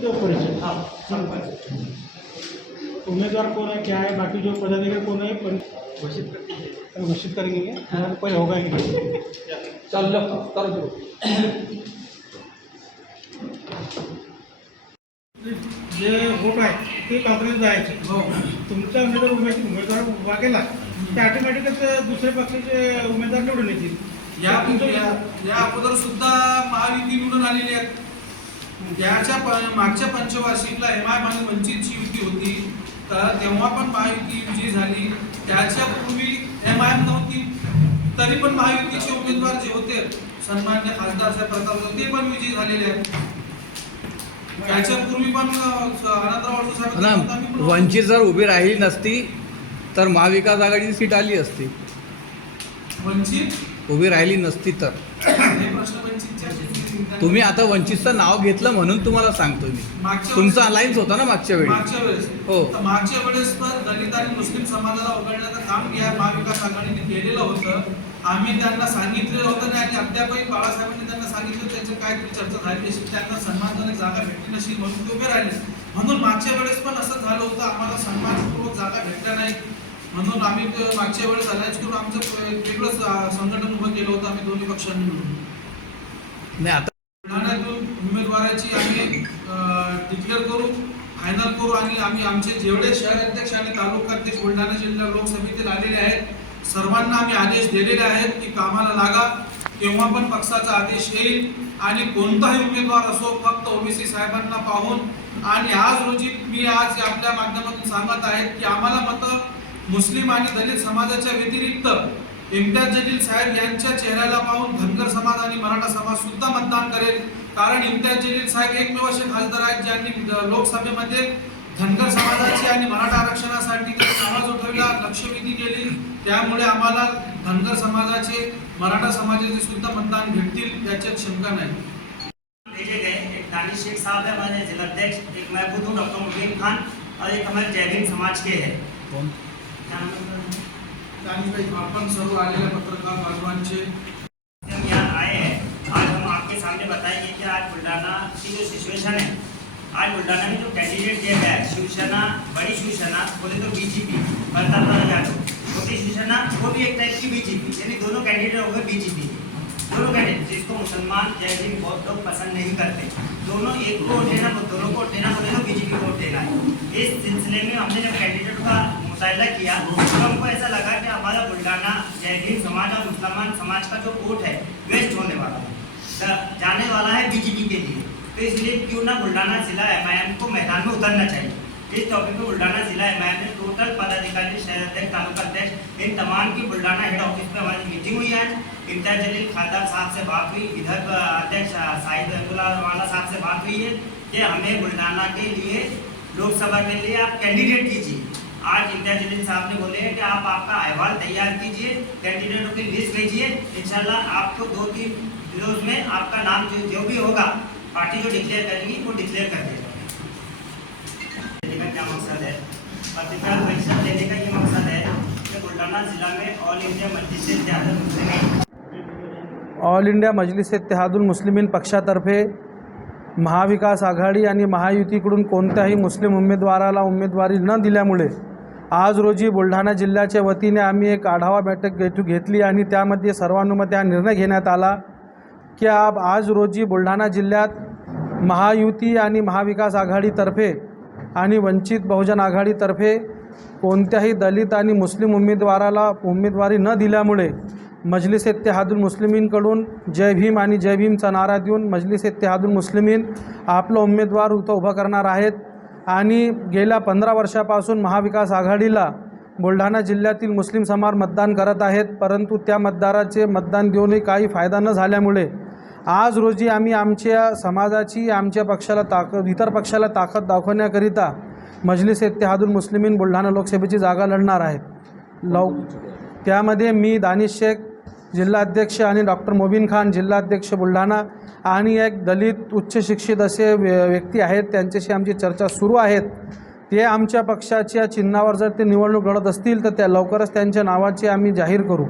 तो परिचय हाँ सरपंच उम्मीदवार कौन है क्या है बाकी जो पदाधिकारी कौन है पण घोषित करते हैं घोषित करेंगे क्या? हाँ, पहले होगा ही नहीं? चल लो करो शुरू जे वोट आहे ते काँग्रेस जायचे. हो. तुमच्या उमेदवार उमेद उमेदवार उभा केला ते ऑटोमॅटिकच दुसऱ्या पक्षाचे उमेदवार निवडून येतील. या या या अगोदर सुद्धा महायुती निवडून आलेली आहेत. याच्या मागच्या पंचवार्षिकला एम आय आणि वंचितची युती होती. तर तेव्हा पण महायुती विजयी झाली त्याच्या पूर्वी एम आय नव्हती. तरी पण महायुतीचे उमेदवार जे होते सन्मान्य खासदार साहेब प्रताप ते पण विजयी झालेले आहेत. त्याच्या पूर्वी पण आनंदराव साहेब वंचित जर उभी राहिली नसती तर महाविकास आघाडीची सीट आली असती. वंचित? उभी राहिली नसती तर. प्रश्न वंचितच्या तुम्ही आता वंचितचं नाव घेतलं म्हणून तुम्हाला सांगतो मी. तुमचा अलायन्स होता ना मागच्या वेळी? मागच्या वेळेस. हो. मागच्या वेळेस पण दलित आणि मुस्लिम समाजाला वगळण्याचं काम या महाविकास आघाडीने केलेलं होतं. आम्ही त्यांना सांगितलेलं होतं नाही आणि अद्यापही बाळासाहेबांनी त्यांना सांगितलं त्यांची काहीतरी चर्चा झाली असेल त्यांना सन्मानजनक जागा भेटली नसेल म्हणून ते उभे राहिले. म्हणून मागच्या वेळेस पण असं झालं होतं. आम्हाला सन्मानपूर्वक जागा भेटल्या नाही म्हणून आम्ही मागच्या वेळेस अलायन्स करून आमचं वेगळंच संघटन उभं केलं होतं. आम्ही दोन्ही पक्षांनी मिळून. नाही आता उमेदवाराची आम्ही डिक्लेअर करू फायनल करू आणि आम्ही आमचे जेवढे शहर अध्यक्ष आणि तालुका अध्यक्ष बुलढाणा जिल्हा लोकसभेतील आलेले आहेत सर्वांना आम्ही आदेश दिलेले आहेत की कामाला लागा तेव्हा पण पक्षाचा आदेश येईल आणि कोणताही उमेदवार असो फक्त ओबीसी साहेबांना पाहून आणि आज रोजी मी आज आपल्या माध्यमातून सांगत आहेत की आम्हाला मतं मुस्लिम आणि दलित समाजाच्या व्यतिरिक्त इम्तियाज जलील साहेब यांच्या चेहऱ्याला पाहून धनगर समाज आणि मराठा समाज सुद्धा मतदान करेल. कारण इम्तियाज जलील साहेब एकमेव असे खासदार आहेत ज्यांनी लोकसभेमध्ये धनगर समाजाची आणि मराठा आरक्षणासाठी आवाज उठवला लक्षवेधी केली त्यामुळे आम्हाला धनगर समाजाचे मराठा समाजाचे सुद्धा मतदान भेटतील याच्यात शंका नाही. भेजे गए एक दानिश शेख साहब है हमारे जिलाध्यक्ष एक मैं खुद हूँ डॉक्टर मुबीन खान और एक हमारे जय समाज के हैं? आणि आपण सर्व आलेल्या पत्रकार बांधवांचे. हम यहाँ आए हैं। आज हम आपके सामने बताएँगे कि आज बुल्ढाना की जो सिचुएशन है, आज बुल्ढाना में जो कैंडिडेट दिया गया है, शिवसेना, बड़ी शिवसेना, बोले तो बीजेपी प्रतापराव यादव। छोटी शिवसेना, वो भी एक टाइप की बीजेपी यानी दोनों कैंडिडेट हो गए बीजेपी दोनों कैंडिडेट जिसको मुसलमान, जय भीम बहुत लोग पसंद नहीं करते। दोनों एक को देना, दोनों को देना तो बीजेपी को देना है। इस सिलसिले में हमने जब कैंडिडेट का मुताला किया तो हमको ऐसा लगा कि हमारा बुल्डाना भीम समाज और मुसलमान समाज का जो वोट है, वेस्ट होने वाला है। जाने वाला है बीजेपी के लिए। तो इसलिए क्यों ना बुल्ढाना जिला एम को मैदान में उतरना चाहिए? इस टॉपिक पे बुल्डाना जिला एम में टोटल पदाधिकारी, शहर अध्यक्ष, तालुका अध्यक्ष, इन तमाम की बुल्डाना हेड ऑफ़िस में हमारी मीटिंग हुई आज। इम्तियाज़ जलील खादर साहब से बात हुई विधायक अध्यक्ष साहिद रवाना साहब से बात हुई है कि हमें बुल्डाना के लिए, लोकसभा के लिए आप कैंडिडेट कीजिए। आज इम्तियाज साहब ने बोले हैं कि आप आपका अहवाल तैयार कीजिए कैंडिडेटों की लिस्ट भेजिए। इंशाल्लाह आपको दो तीन दिनों में आपका नाम जो जो भी होगा पार्टी जो डिक्लेयर करेगी वो डिक्लेयर कर देगा। क्या मकसद है? पत्रकार परिषद देने का ये मकसद है कि बुल्ढाना जिला में ऑल इंडिया मस्जिद ऑल इंडिया मजलिस इत्तेहादुल मुस्लिमीन पक्षातर्फे महाविकास आघाडी आणि महायुतीकडून कोणत्याही मुस्लिम उमेदवाराला उमेदवारी न दिल्यामुळे आज रोजी बुलढाणा जिल्ह्याच्या वतीने आम्ही एक आढावा बैठक घेत घेतली आणि त्यामध्ये सर्वानुमते हा निर्णय घेण्यात आला की आप आज रोजी बुलढाणा जिल्ह्यात महायुती आणि महाविकास आघाडीतर्फे आणि वंचित बहुजन आघाडीतर्फे कोणत्याही दलित आणि मुस्लिम उमेदवाराला उमेदवारी न दिल्यामुळे मजलिस इत्तेहादुल मुस्लिमींकडून जय भीम आणि जय भीमचा नारा देऊन मजलिस इत्तेहादुल मुस्लिमीन आपला उमेदवार उत उभं करणार आहेत. आणि गेल्या पंधरा वर्षापासून महाविकास आघाडीला बुलढाणा जिल्ह्यातील मुस्लिम समाज मतदान करत आहेत. परंतु त्या मतदाराचे मतदान देऊनही काही फायदा न झाल्यामुळे आज रोजी आम्ही आमच्या समाजाची आमच्या पक्षाला ताकद इतर पक्षाला ताकद दाखवण्याकरिता मजलिस इत्तेहादुल मुस्लिमीन बुलढाणा लोकसभेची जागा लढणार आहेत लव त्यामध्ये मी दानिश शेख जिल्हाध्यक्ष आणि डॉक्टर मोबिन खान जिल्हाध्यक्ष बुलढाणा आणि एक दलित उच्च शिक्षित असे व्य व्यक्ती आहेत त्यांच्याशी आमची चर्चा सुरू आहेत. ते आमच्या पक्षाच्या चिन्हावर जर ते निवडणूक लढत असतील तर त्या लवकरच त्यांच्या नावाचे आम्ही जाहीर करू.